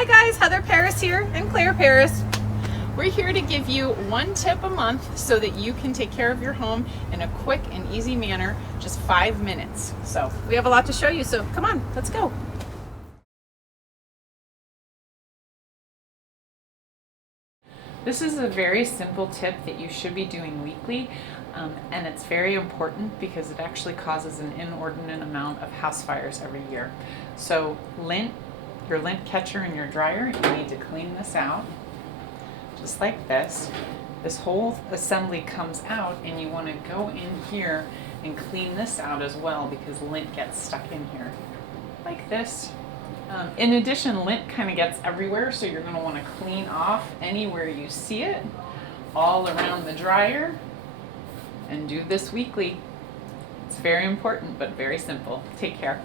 Hi guys, Heather Paris here and Claire Paris. We're here to give you one tip a month so that you can take care of your home in a quick and easy manner, just 5 minutes. So we have a lot to show you, so come on, let's go. This is a very simple tip that you should be doing weekly, and it's very important because it actually causes an inordinate amount of house fires every year. So your lint catcher and your dryer, you need to clean this out, just like this. This whole assembly comes out and you want to go in here and clean this out as well because lint gets stuck in here, like this. In addition, lint kind of gets everywhere, so you're going to want to clean off anywhere you see it, all around the dryer, and do this weekly. It's very important, but very simple. Take care.